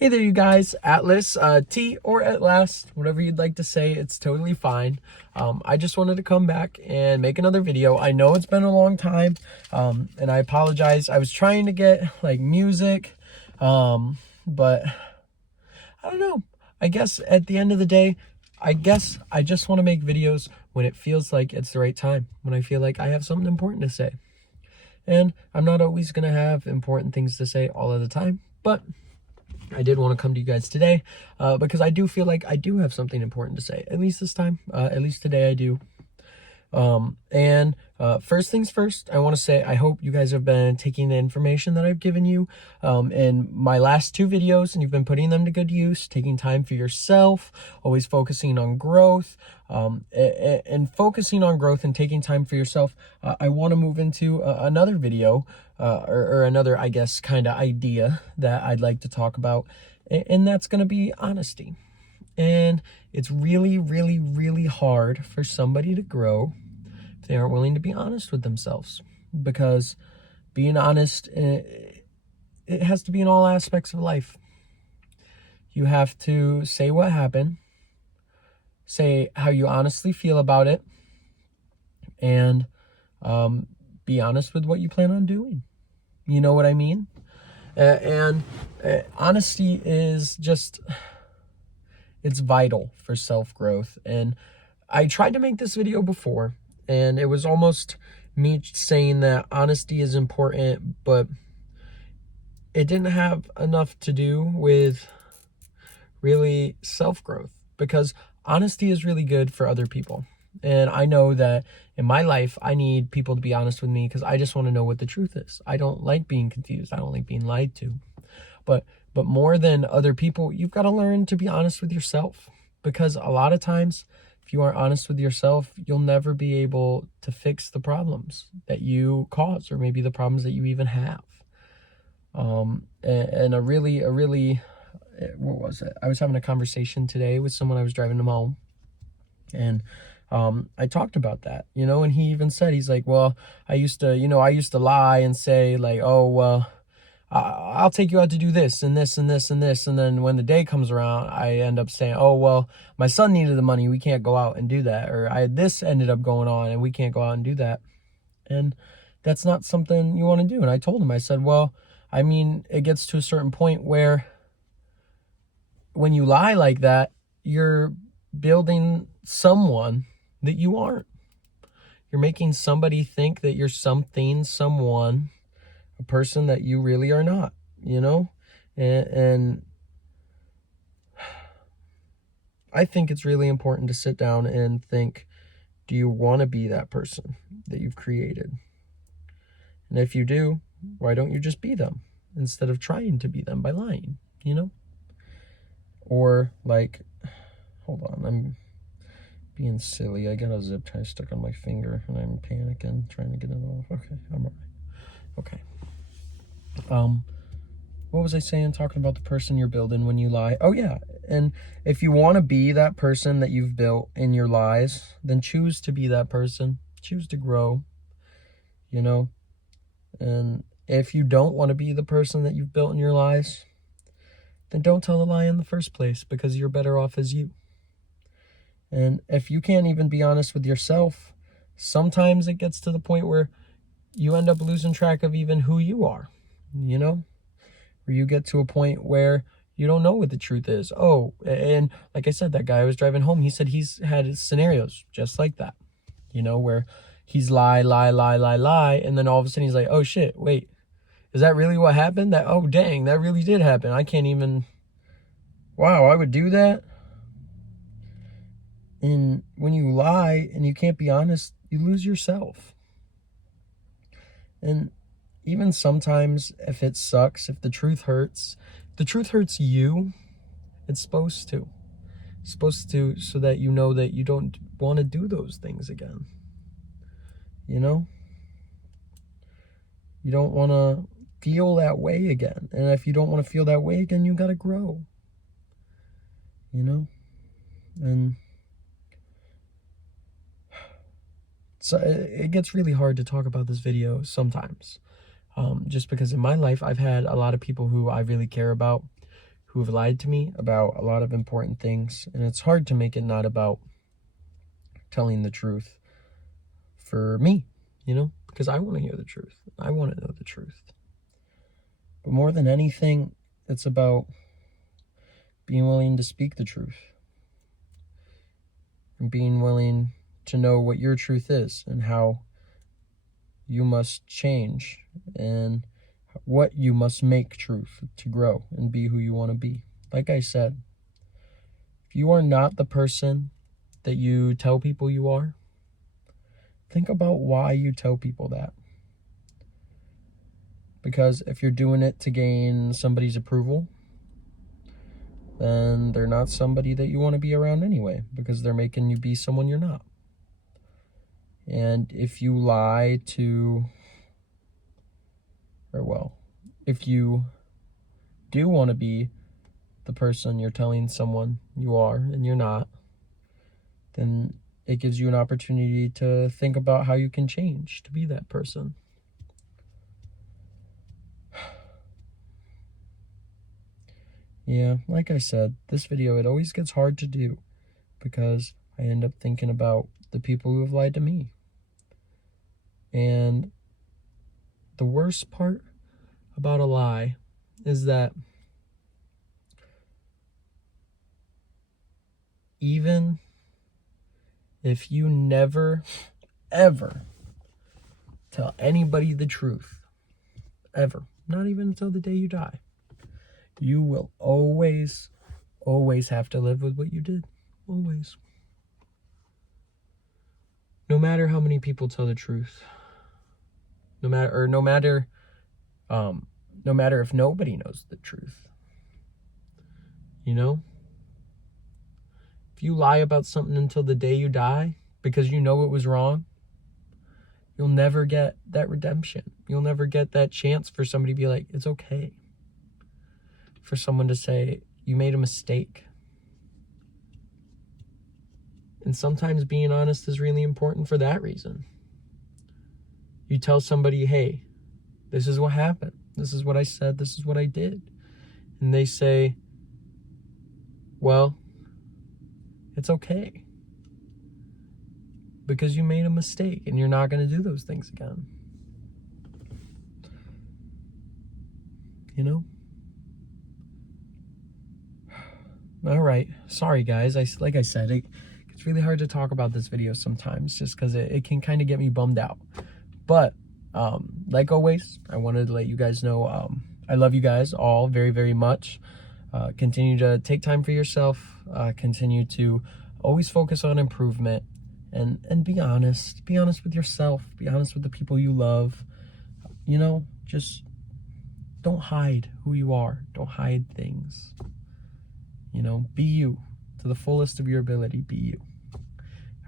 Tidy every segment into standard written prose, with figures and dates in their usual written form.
Hey there, you guys. Atlas.T or Atlas, whatever you'd like to say, it's totally fine. I just wanted to come back and make another video. I know it's been a long time, and I apologize. I was trying to get like music, but I don't know. I guess at the end of the day, I just want to make videos when it feels like it's the right time, when I feel like I have something important to say. And I'm not always going to have important things to say all of the time, but I did want to come to you guys today because I do feel like I do have something important to say, at least this time, at least today I do. First things first, I want to say I hope you guys have been taking the information that I've given you in my last two videos, and you've been putting them to good use, taking time for yourself, always focusing on growth, and focusing on growth and taking time for yourself. I want to move into another video or another, I guess, kind of idea that I'd like to talk about, and that's going to be honesty. And it's really, really, really hard for somebody to grow if they aren't willing to be honest with themselves. Because being honest, it has to be in all aspects of life. You have to say what happened, say how you honestly feel about it, and be honest with what you plan on doing. You know what I mean? Honesty is just... it's vital for self-growth. And I tried to make this video before, and it was almost me saying that honesty is important, but it didn't have enough to do with really self-growth, because honesty is really good for other people. And I know that in my life, I need people to be honest with me because I just want to know what the truth is. I don't like being confused. I don't like being lied to. But more than other people, you've got to learn to be honest with yourself, because a lot of times, if you aren't honest with yourself, you'll never be able to fix the problems that you cause, or maybe the problems that you even have. And a really, what was it? I was having a conversation today with someone. I was driving them home, and I talked about that, and he even said, he's like, well, I used to lie and say like, oh, well, I'll take you out to do this and this and this and this. And then when the day comes around, I end up saying, oh, well, my son needed the money. We can't go out and do that. Or this ended up going on and we can't go out and do that. And that's not something you want to do. And I told him, I said, well, I mean, it gets to a certain point where when you lie like that, you're building someone that you aren't. You're making somebody think that you're something, someone, a person that you really are not, and I think it's really important to sit down and think, do you want to be that person that you've created? And if you do, why don't you just be them instead of trying to be them by lying, Or like, hold on, I'm being silly. I got a zip tie stuck on my finger and I'm panicking, trying to get it off. Okay, I'm all right. Okay. What was I saying? Talking about the person you're building when you lie. Oh yeah. And if you want to be that person that you've built in your lies, then choose to be that person. Choose to grow, And if you don't want to be the person that you've built in your lies, then don't tell the lie in the first place, because you're better off as you. And if you can't even be honest with yourself, sometimes it gets to the point where you end up losing track of even who you are, where you get to a point where you don't know what the truth is. Oh, and like I said, that guy I was driving home, he said he's had scenarios just like that, where he's lie, and then all of a sudden he's like, oh shit, wait, is that really what happened? Oh dang, that really did happen. I can't even, wow, I would do that. And when you lie and you can't be honest, you lose yourself. And even sometimes, if it sucks, if the truth hurts you, it's supposed to. It's supposed to, so that you know that you don't want to do those things again. You don't want to feel that way again. And if you don't want to feel that way again, you got to grow. And so it gets really hard to talk about this video sometimes, just because in my life I've had a lot of people who I really care about who have lied to me about a lot of important things. And it's hard to make it not about telling the truth for me, you know, because I want to hear the truth. I want to know the truth. But more than anything, it's about being willing to speak the truth and being willing to know what your truth is and how you must change and what you must make truth to grow and be who you want to be. Like I said, if you are not the person that you tell people you are, think about why you tell people that. Because if you're doing it to gain somebody's approval, then they're not somebody that you want to be around anyway, because they're making you be someone you're not. And if you lie to, if you do want to be the person you're telling someone you are and you're not, then it gives you an opportunity to think about how you can change to be that person. Yeah, like I said, this video, it always gets hard to do because I end up thinking about the people who have lied to me. And the worst part about a lie is that even if you never, ever tell anybody the truth, ever, not even until the day you die, you will always have to live with what you did. Always. No matter how many people tell the truth, no matter if nobody knows the truth, you know? If you lie about something until the day you die because you know it was wrong, you'll never get that redemption. You'll never get that chance for somebody to be like, it's okay. For someone to say, you made a mistake. And sometimes being honest is really important for that reason. You tell somebody, hey, this is what happened. This is what I said. This is what I did. And they say, well, it's okay. Because you made a mistake and you're not going to do those things again. You know? All right. Sorry, guys. Like I said, it's really hard to talk about this video sometimes just because it can kind of get me bummed out. But like always, I wanted to let you guys know I love you guys all very, very much. Continue to take time for yourself. Continue to always focus on improvement and be honest. Be honest with yourself. Be honest with the people you love. You know, just don't hide who you are. Don't hide things. You know, be you to the fullest of your ability. Be you.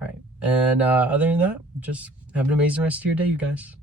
All right. And other than that, just have an amazing rest of your day, you guys.